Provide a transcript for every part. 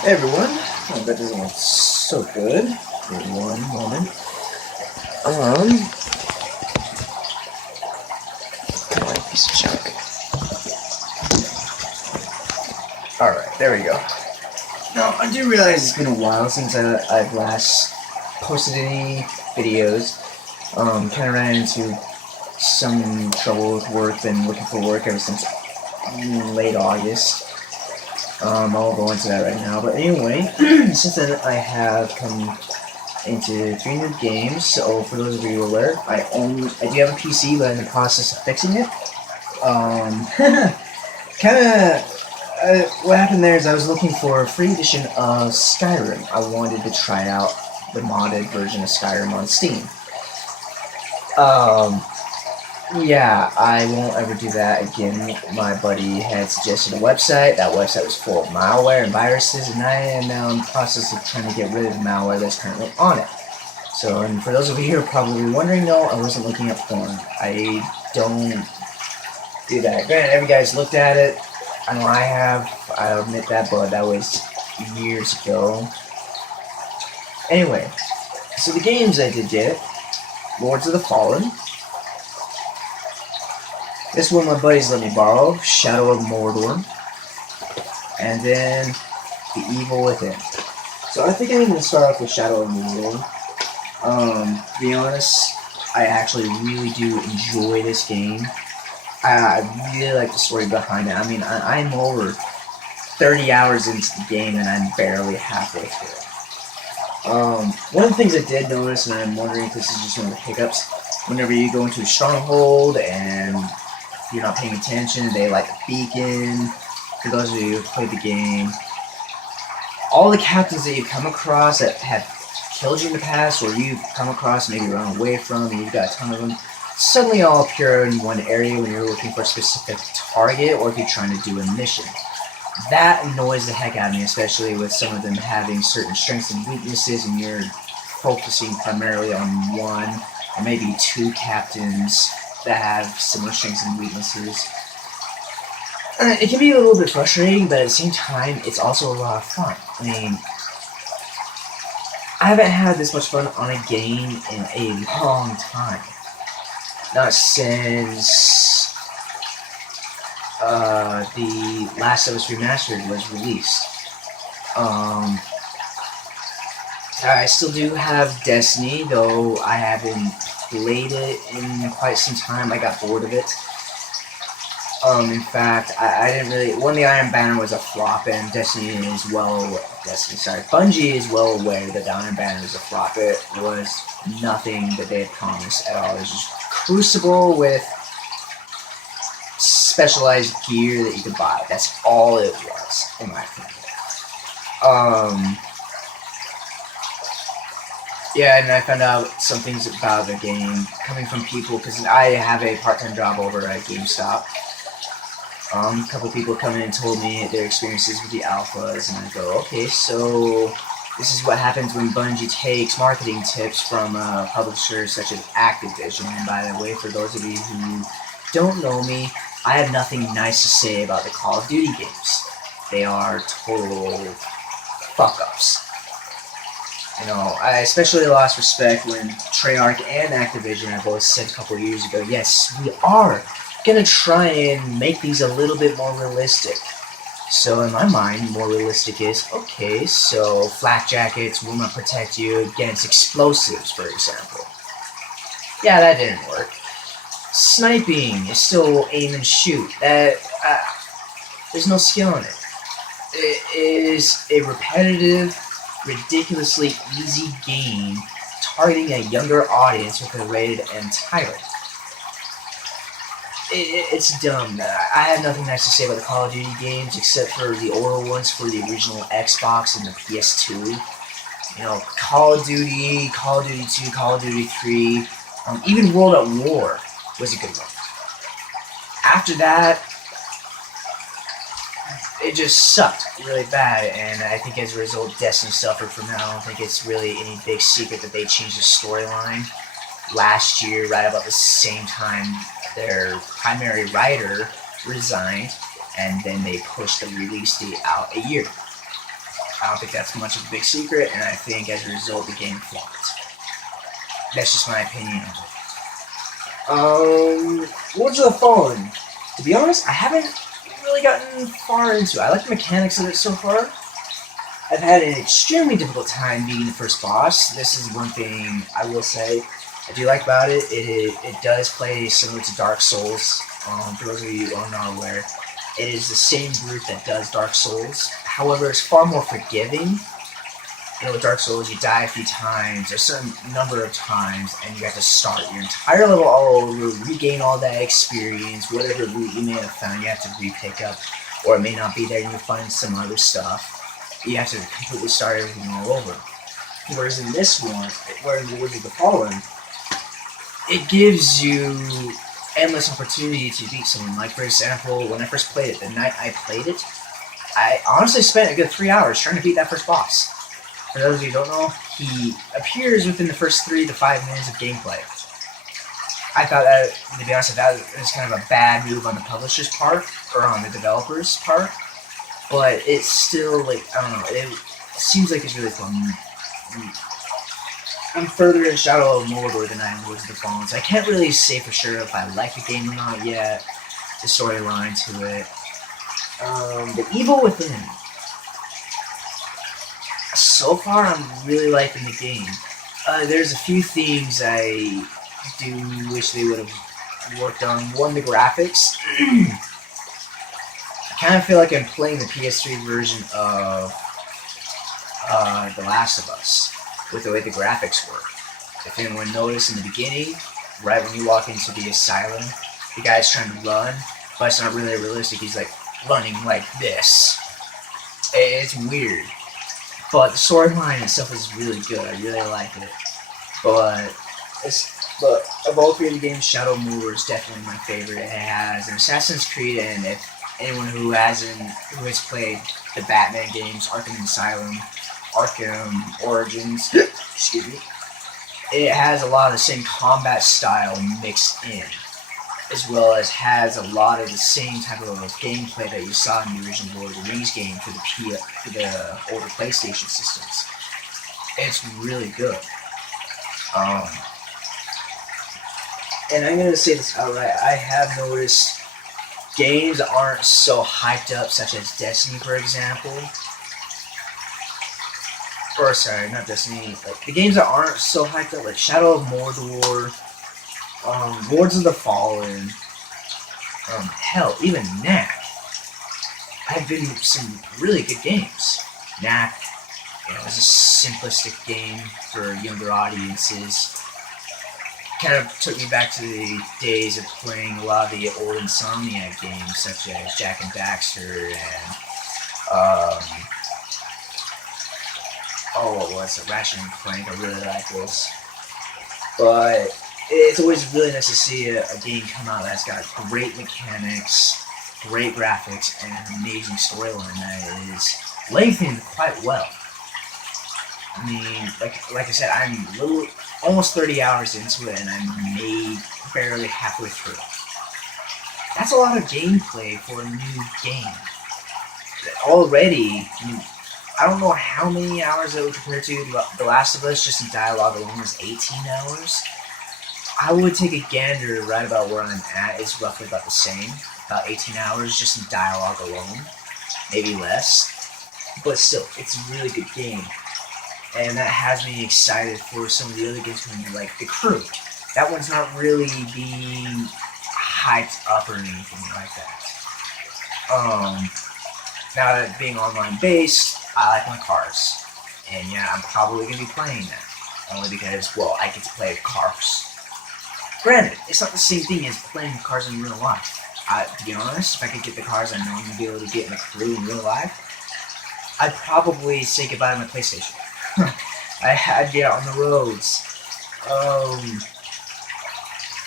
Hey everyone, oh, that doesn't look so good. Wait one moment. Come on, piece of junk. Alright, there we go. Now, I do realize it's been a while since I've last posted any videos. Kind of ran into some trouble with work, been looking for work ever since late August. I won't go into that right now, but anyway, since then I have come into 3 new games. So for those of you aware, I do have a PC, but I'm in the process of fixing it. What happened there is I was looking for a free edition of Skyrim. I wanted to try out the modded version of Skyrim on Steam. Yeah, I won't ever do that again. My buddy had suggested a website. That website was full of malware and viruses, and I am now in the process of trying to get rid of the malware that's currently on it. So, and for those of you who are probably wondering, no, I wasn't looking at porn. I don't do that. Granted, every guy's looked at it. I know I have. I'll admit that, but that was years ago. Anyway, so the games I did get, Lords of the Fallen. This one my buddies let me borrow, Shadow of Mordor, and then The Evil Within. So I think I'm going to start off with Shadow of Mordor. To be honest, I actually really do enjoy this game. I really like the story behind it. I mean, I'm over 30 hours into the game and I'm barely halfway through it. One of the things I did notice, and I'm wondering if this is just one of the hiccups, whenever you go into a stronghold and you're not paying attention, they light the beacon. For those of you who've played the game, all the captains that you've come across that have killed you in the past, or you've come across, maybe run away from, and you've got a ton of them, suddenly all appear in one area when you're looking for a specific target, or if you're trying to do a mission. That annoys the heck out of me, especially with some of them having certain strengths and weaknesses, and you're focusing primarily on one, or maybe 2 captains that have similar strengths and weaknesses. It can be a little bit frustrating, but at the same time, it's also a lot of fun. I mean, I haven't had this much fun on a game in a long time. Not since the Last of Us Remastered was released. I still do have Destiny, though I haven't played it in quite some time. I got bored of it. In fact, I didn't really... The Iron Banner was a flop, and Bungie is well aware that the Iron Banner was a flop. It was nothing that they had promised at all. It was just Crucible with specialized gear that you could buy. That's all it was, in my opinion. Yeah, and I found out some things about the game coming from people, because I have a part-time job over at GameStop. A couple of people come in and told me their experiences with the alphas, and I go, okay, so this is what happens when Bungie takes marketing tips from publishers such as Activision. And by the way, for those of you who don't know me, I have nothing nice to say about the Call of Duty games. They are total fuck-ups. You know, I especially lost respect when Treyarch and Activision have both said a couple of years ago, yes, we are gonna try and make these a little bit more realistic. So in my mind, more realistic is, okay, so flak jackets will not protect you against explosives, for example. Yeah, that didn't work. Sniping is still aim and shoot. There's no skill in it. It is a repetitive, ridiculously easy game targeting a younger audience with a rated M title. It's dumb. I have nothing nice to say about the Call of Duty games except for the older ones for the original Xbox and the PS2. You know, Call of Duty, Call of Duty 2, Call of Duty 3, even World at War was a good one. After that, it just sucked really bad, and I think as a result, Destiny suffered from that. I don't think it's really any big secret that they changed the storyline last year, right about the same time their primary writer resigned, and then they pushed the release date out a year. don't think that's much of a big secret, and I think as a result the game flopped. That's just my opinion of it. Lords of the Fallen. To be honest, I haven't really gotten far into it. I like the mechanics of it so far. I've had an extremely difficult time beating the first boss. This is one thing I will say I do like about it. It does play similar to Dark Souls. For those of you who are not aware, it is the same group that does Dark Souls. However, it's far more forgiving. You know, with Dark Souls, you die a few times, a certain number of times, and you have to start your entire level all over, regain all that experience, whatever loot you may have found, you have to re-pick up, or it may not be there, and you find some other stuff. You have to completely start everything all over. Whereas in this one, where in Lords of the Fallen, it gives you endless opportunity to beat someone. Like, for example, when I first played it, the night I played it, I honestly spent a good 3 hours trying to beat that first boss. For those of you who don't know, he appears within the first 3 to 5 minutes of gameplay. I thought that, to be honest, that was kind of a bad move on the publisher's part, or on the developer's part. But it's still, like, I don't know, it seems like it's really fun. I'm further in Shadow of Mordor than I am Lords of the Fallen, so I can't really say for sure if I like the game or not yet. The storyline to it. The Evil Within. So far, I'm really liking the game. There's a few themes I do wish they would have worked on. One, the graphics. I kind of feel like I'm playing the PS3 version of The Last of Us with the way the graphics work. If anyone noticed in the beginning, right when you walk into the asylum, the guy's trying to run, but it's not really realistic. He's like running like this. It's weird. But the storyline itself is really good. I really like it. But of all 3 of the games, Shadow of Mordor is definitely my favorite. It has an Assassin's Creed, and if anyone who has played the Batman games, Arkham Asylum, Arkham Origins, excuse me, it has a lot of the same combat style mixed in, as well as has a lot of the same type of gameplay that you saw in the original Lord of the Rings game for the older PlayStation systems. It's really good. And I'm going to say this outright, I have noticed games that aren't so hyped up, such as Destiny, for example. Or, sorry, not Destiny. Like, the games that aren't so hyped up, like Shadow of Mordor, Lords of the Fallen, hell, even Knack. Have been some really good games. Knack, is a simplistic game for younger audiences. Kind of took me back to the days of playing a lot of the old Insomniac games, such as Jak and Daxter and what was it? Ratchet and Clank. I really like those. But it's always really nice to see a game come out that's got great mechanics, great graphics, and an amazing storyline that is lengthened quite well. I mean, like I said, I'm almost 30 hours into it, and I'm barely halfway through. That's a lot of gameplay for a new game. Already, I don't know how many hours that would compare to The Last of Us, just in dialogue alone, is 18 hours. I would take a gander right about where I'm at. It's roughly about the same, about 18 hours just in dialogue alone, maybe less. But still, it's a really good game. And that has me excited for some of the other games coming in, like The Crew. That one's not really being hyped up or anything like that. Now that being online based, I like my cars. And yeah, I'm probably going to be playing that. Only because, well, I get to play cars. Granted, it's not the same thing as playing cars in real life. To be honest, if I could get the cars I know I'm going to be able to get in The Crew in real life, I'd probably say goodbye to my PlayStation. I'd get out on the roads.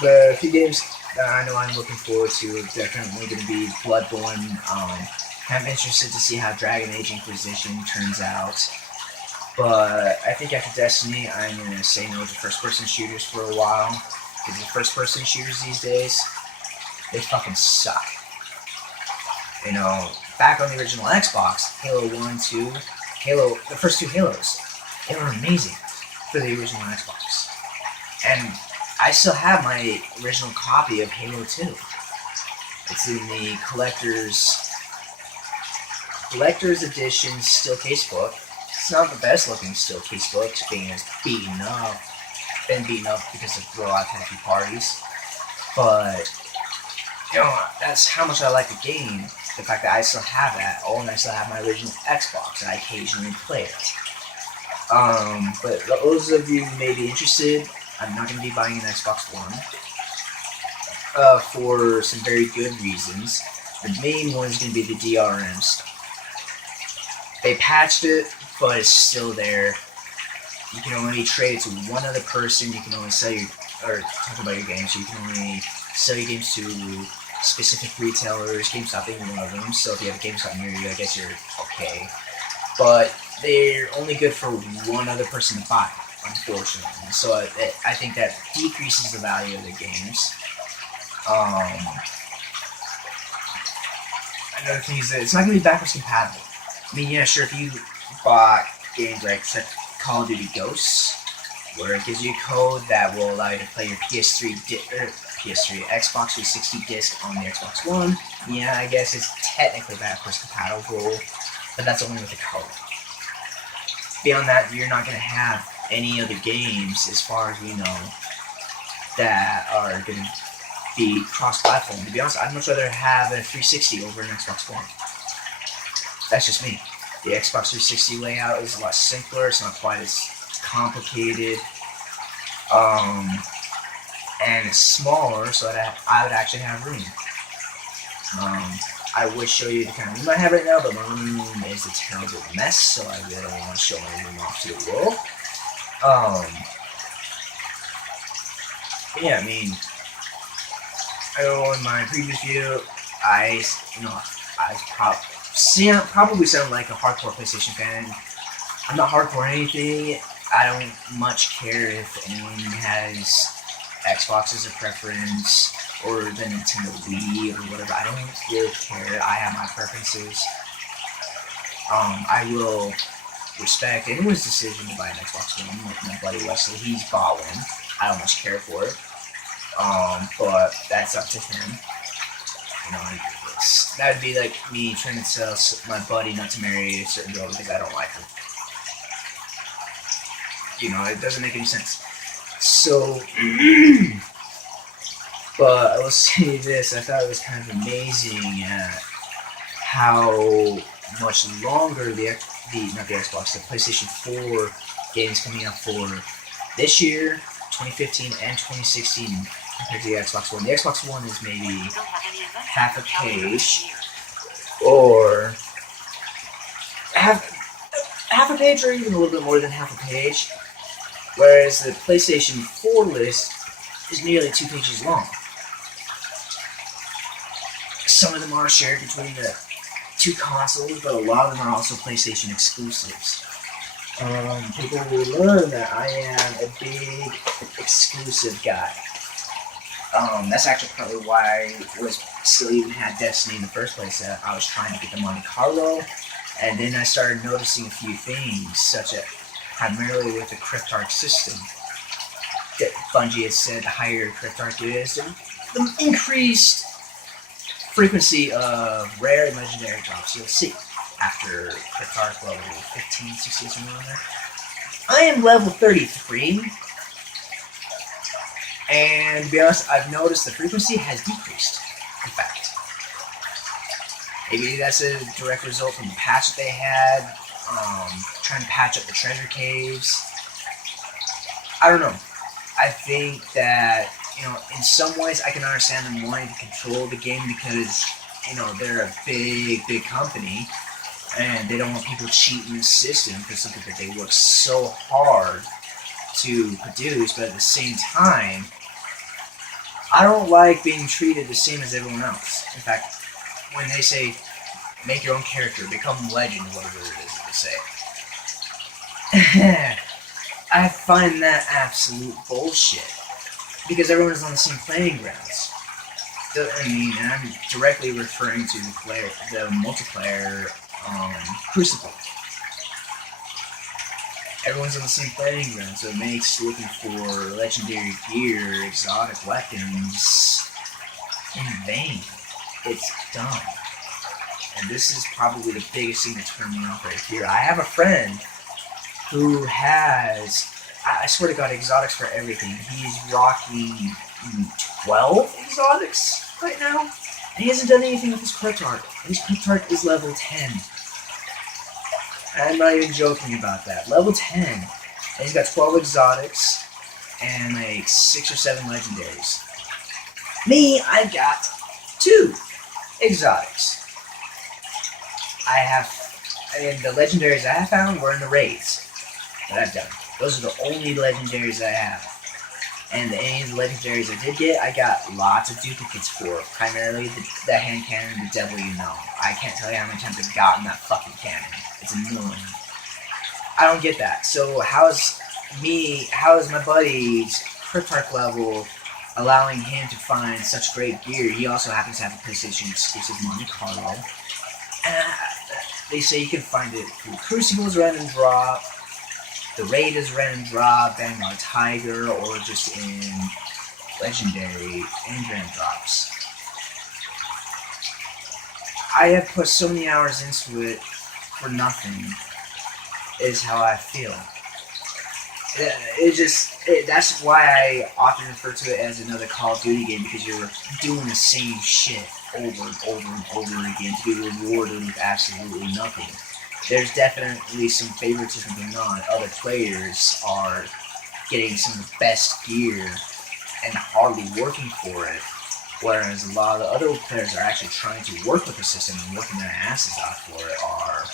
The few games that I know I'm looking forward to are definitely going to be Bloodborne. I'm interested to see how Dragon Age Inquisition turns out. But I think after Destiny, I'm going to say no to first-person shooters for a while. Because the first-person shooters these days, they fucking suck. Back on the original Xbox, Halo 1, 2, Halo, the first two Halos, they were amazing for the original Xbox. And I still have my original copy of Halo 2. It's in the collector's edition steel case book. It's not the best looking steel case book, being as beaten up because of a lot of happy parties. But that's how much I like the game. The fact that I still have that. Oh, and I still have my original Xbox, and I occasionally play it. But those of you who may be interested, I'm not going to be buying an Xbox One. For some very good reasons. The main one is going to be the DRM stuff. They patched it, but it's still there. You can only trade it to one other person. You can only sell or talk about your games. You can only sell your games to specific retailers. GameStop being one of them. So if you have a GameStop near you, I guess you're okay. But they're only good for one other person to buy, unfortunately. So I think that decreases the value of the games. Another thing is that it's not going to be backwards compatible. I mean, yeah, sure, if you bought games like Call of Duty Ghosts, where it gives you a code that will allow you to play your PS3 Xbox 360 disc on the Xbox One, yeah, I guess it's technically backwards compatible, but that's only with a code. Beyond that, you're not going to have any other games, as far as we know, that are going to be cross-platform. To be honest, I'd much rather have a 360 over an Xbox One. That's just me. The Xbox 360 layout is a lot simpler. It's not quite as complicated. And it's smaller, so that I would actually have room. I would show you the kind of room I have right now, but my room is a terrible mess, so I really don't want to show my room off to the world. Yeah, I mean, I know in my previous video, I probably sound like a hardcore PlayStation fan. I'm not hardcore or anything. I don't much care if anyone has Xbox as a preference or the Nintendo Wii or whatever. I don't really care. I have my preferences. I will respect anyone's decision to buy an Xbox One. Like my buddy Wesley, he's bought one. I don't much care for it. But that's up to him. That would be like me trying to tell my buddy not to marry a certain girl because I don't like her. It doesn't make any sense. So, but I will say this, I thought it was kind of amazing how much longer the PlayStation 4 games coming out for this year, 2015 and 2016, compared to the Xbox One. The Xbox One is maybe half a page, or half a page, or even a little bit more than half a page, whereas the PlayStation 4 list is nearly 2 pages long. Some of them are shared between the two consoles, but a lot of them are also PlayStation exclusives. People will learn that I am a big exclusive guy. That's actually probably why I still even had Destiny in the first place. I was trying to get the Monte Carlo, and then I started noticing a few things, such as primarily with the Cryptarch system. That Bungie has said the higher Cryptarch is, the increased frequency of rare and legendary drops you'll see after Cryptarch level 15, 16, somewhere around there. I am level 33. And to be honest, I've noticed the frequency has decreased, in fact. Maybe that's a direct result from the patch that they had, trying to patch up the treasure caves. I don't know. I think that, in some ways I can understand them wanting to control the game because, they're a big company and they don't want people cheating the system for something that they work so hard to produce, but at the same time, I don't like being treated the same as everyone else. In fact, when they say, make your own character, become legend, whatever it is that they say, I find that absolute bullshit. Because everyone is on the same playing grounds. And I'm directly referring to the multiplayer Crucible. everyone's on the same playing ground, so it makes looking for legendary gear, exotic weapons, in vain. It's dumb. And this is probably the biggest thing that turned me off right here. I have a friend who has, I swear to God, exotics for everything. He's rocking 12 exotics right now. And he hasn't done anything with his Cryptarch. His Cryptarch is level 10. I'm not even joking about that. Level 10. And he's got 12 exotics and like 6 or 7 legendaries. Me, I've got 2 exotics. And the legendaries I have found were in the raids that I've done. Those are the only legendaries I have. And any of the legendaries I did get, I got lots of duplicates for. Primarily the hand cannon, the devil you know. I can't tell you how many times I've gotten that fucking cannon. It's annoying. I don't get that. So how is my buddy's Cryptarch level allowing him to find such great gear? He also happens to have a PlayStation exclusive Monte Carlo. They say you can find it through Crucible's random drop, the Raid is random drop, Vanguard Tiger, or just in Legendary and random drops. I have put so many hours into it for nothing, is how I feel. That's why I often refer to it as another Call of Duty game, because you're doing the same shit over and over and over again to be rewarded with absolutely nothing. There's definitely some favoritism going on. Other players are getting some of the best gear and hardly working for it, whereas a lot of the other players are actually trying to work with the system and working their asses off for it are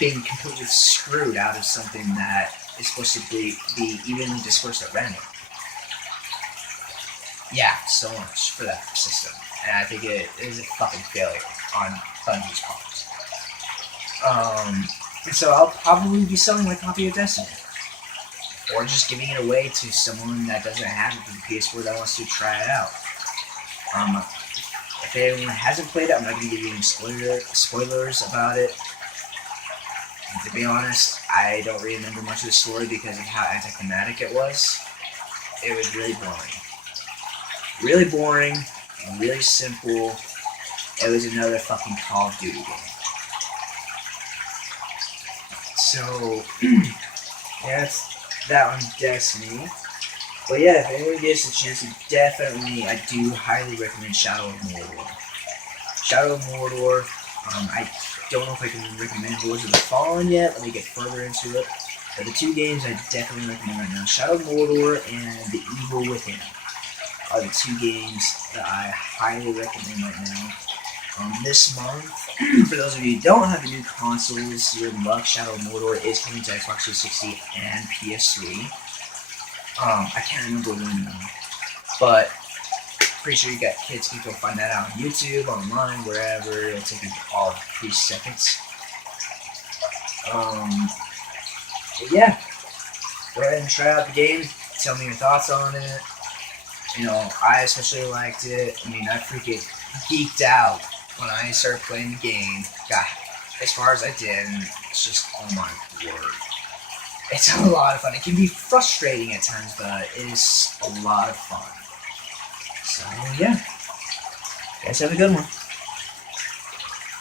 being completely screwed out of something that is supposed to be evenly dispersed at random. Yeah, so much for that system. And I think it is a fucking failure on Bungie's part. And so I'll probably be selling my copy of Destiny. Or just giving it away to someone that doesn't have it for the PS4 that wants to try it out. If anyone hasn't played it, I'm not going to give you any spoilers about it. And to be honest, I don't really remember much of the story because of how anticlimactic it was. It was really boring. Really boring, really simple. It was another fucking Call of Duty game. So, yeah, that's that on Destiny. But yeah, if anyone gets a chance, I do highly recommend Shadow of Mordor. Shadow of Mordor, I don't know if I can recommend Lords of the Fallen yet. Let me get further into it. But the 2 games I definitely recommend right now, Shadow of Mordor and The Evil Within, are the 2 games that I highly recommend right now. This month, for those of you who don't have the new consoles, you're in luck. Shadow of Mordor is coming to Xbox 360 and PS3. I can't remember when though, but pretty sure you got kids can go find that out on YouTube, online, wherever. It'll take you all 3 seconds. But yeah, go ahead and try out the game. Tell me your thoughts on it. You know, I especially liked it. I mean, I freaking geeked out when I started playing the game. Got as far as I did, and it's just, oh my word. It's a lot of fun. It can be frustrating at times, but it is a lot of fun. So, yeah. Guys, have a good one.